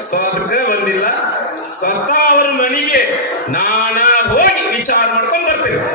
So ಬಂದಿಲ್ಲ. ಸತ್ತ ಅವರ ಮನೆಗೆ ನಾನಾಗ ಹೋಗಿ ವಿಚಾರ ಮಾಡ್ಕೊಂಡ್ ಬರ್ತೇನೆ.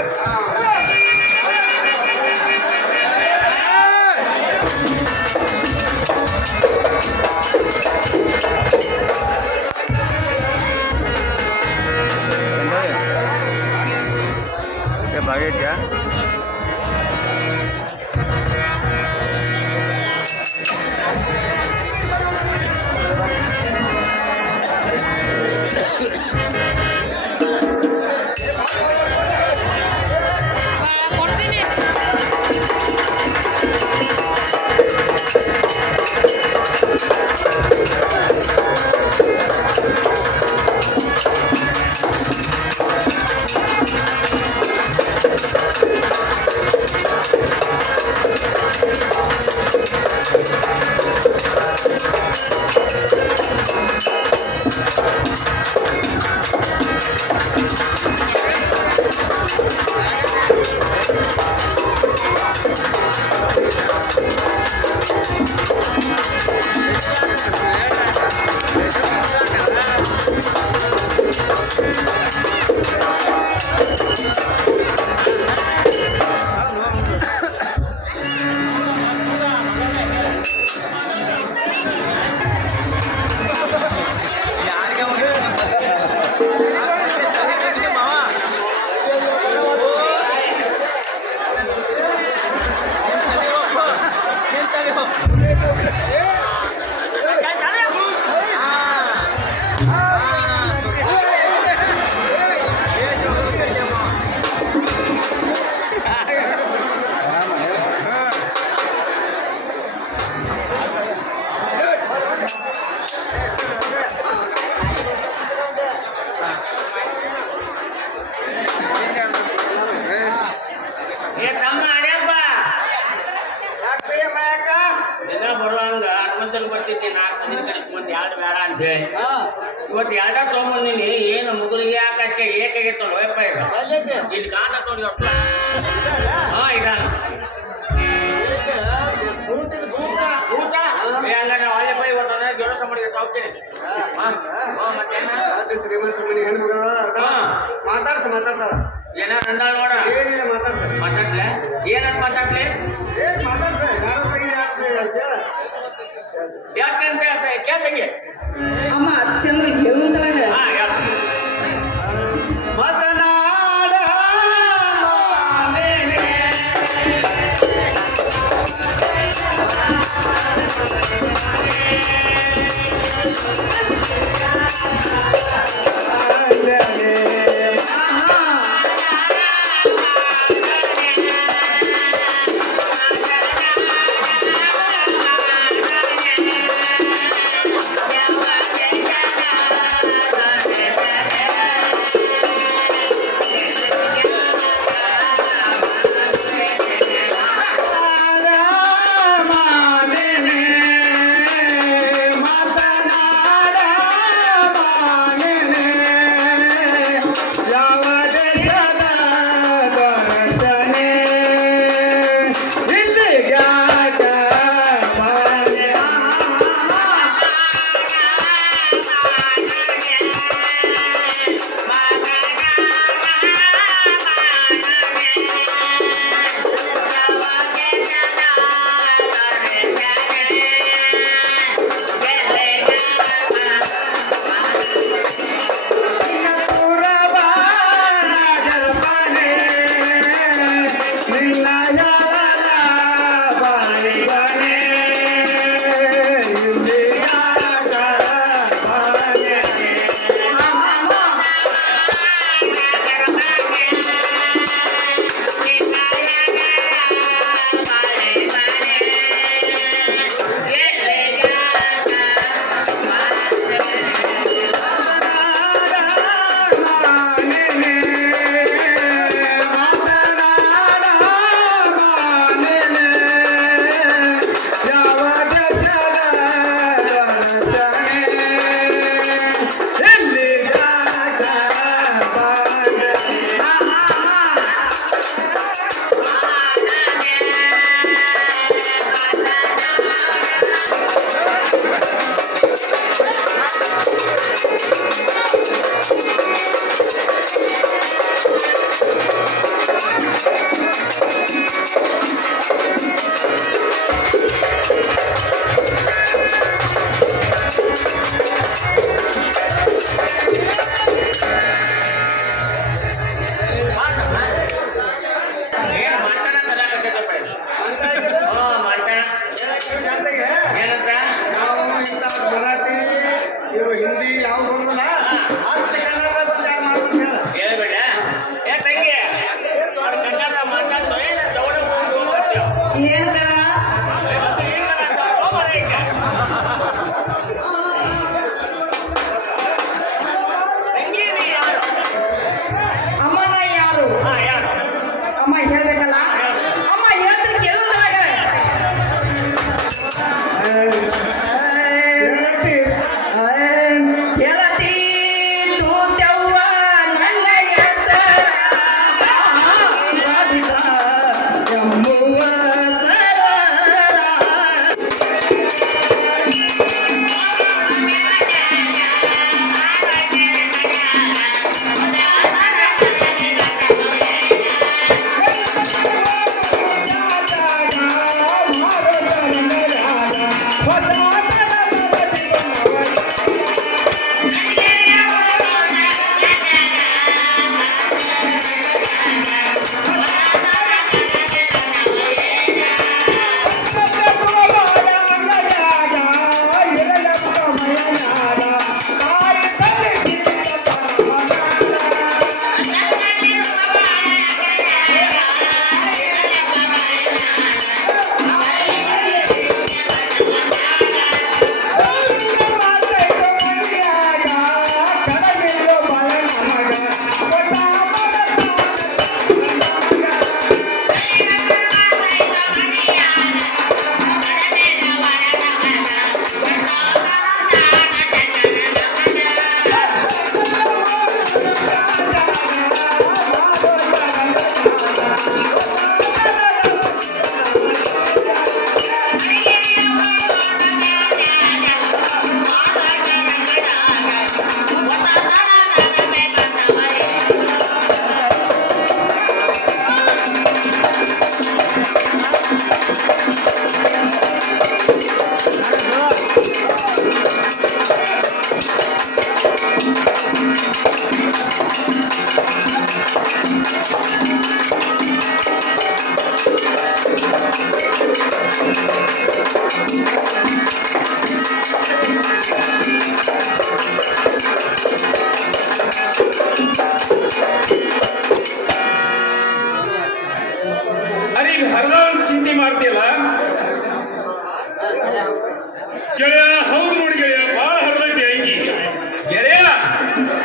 ಎರಡು ಬೇಡ ಅಂತ ಹೇಳಿ. ಇವತ್ತು ಎರಡ ತೊಗೊಂಬಂದಿನಿ ಏನು ಮುಗುಲಿಗೆ ಆಕಾಶಕ್ಕೆ ಏಕಾಗಿತ್ತು ಲೋಯಪ್ಪ ಇದು. ಇಲ್ಲಿ ಹಾ ಇದಾನ. ಹೆಣ್ಮಗ ಹಾ. ಮಾತಾಡ್ಸ ಮಾತಾಡ್ತಾರ ಏನಾರ ನೋಡ. ಏನಿಲ್ಲ ಮಾತಾಡ್ಸ. ಮಾತಾಡ್ಲೆ ಏನಂತ ಮಾತಾಡ್ಲಿ ಏ ಮಾತಾಡ್ಸ? ಯಾಕಂತ ಹೇಳ್ತಾ ಕೇಳ್ತಂಗೆ ಅಮ್ಮ ಚಂದ್ರ ಹೇಳುವಂತವಾಗ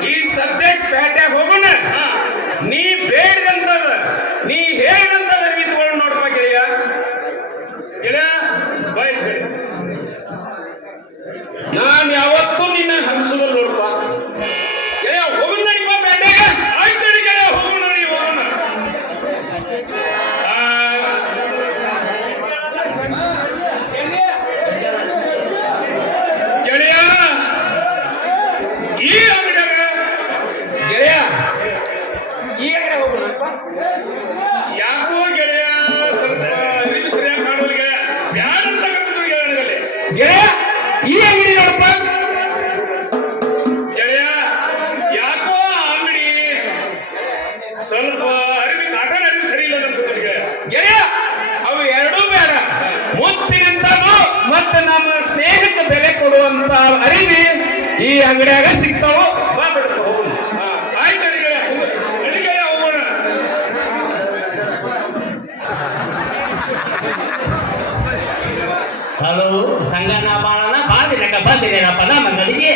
ಈ ಸದ್ಯಕ್ಕೆ ಭೇಟಿಯಾಗಿ ಹೋಗೋಣ ಅರಿವಿ ನಾಟನ ಅರಿವಿ ಸರಿ ಇಲ್ಲ ನನಗೆ ಅವು ಎರಡೂ ಬೇಡ. ಮುತ್ತಿನಿಂದಲೂ ಮತ್ತೆ ನಮ್ಮ ಸ್ನೇಹಕ್ಕೆ ಬೆಲೆ ಕೊಡುವಂತ ಅರಿವಿ ಈ ಅಂಗಡಿಯಾಗ ಸಿಗ್ತಾವು? ಹಲೋ ಸಂಗನ ಬಾಳನ ಬಾಂದಿನಕ ಬಂದಿನೇನಪ್ಪ ನಮ್ಮ ಅಂಗಡಿಗೆ?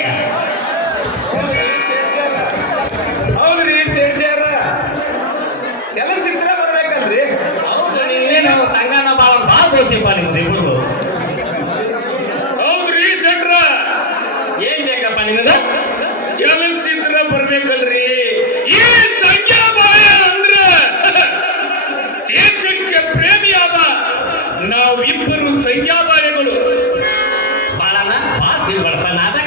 ಇವರು ಸಂಜಾ ಬಾಳೆಗಳು ಬಾಳನ ಬಾಚಿ ಬರ್ತಾನ ಅದ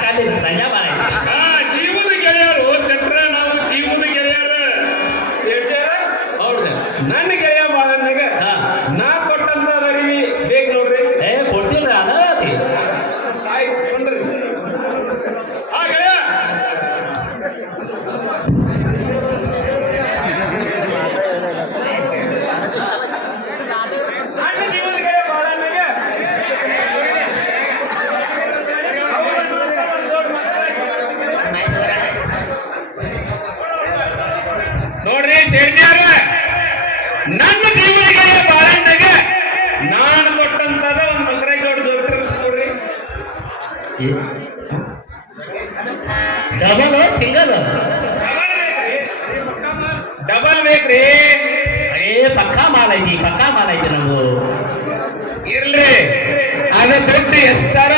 ಡಬಲ್ ಸಿಂಗಲ್ ಡಬಲ್ ಬೇಕ್ರಿ ಏ, ಪಕ್ಕಾ ಮಾಲ್ ಐತಿ ಪಕ್ಕಾ ಮಾಲ್ ಐತಿ ನಮ್ದು. ಇರ್ಲಿ. ಅದ ದುಡ್ಡು ಎಷ್ಟಾರ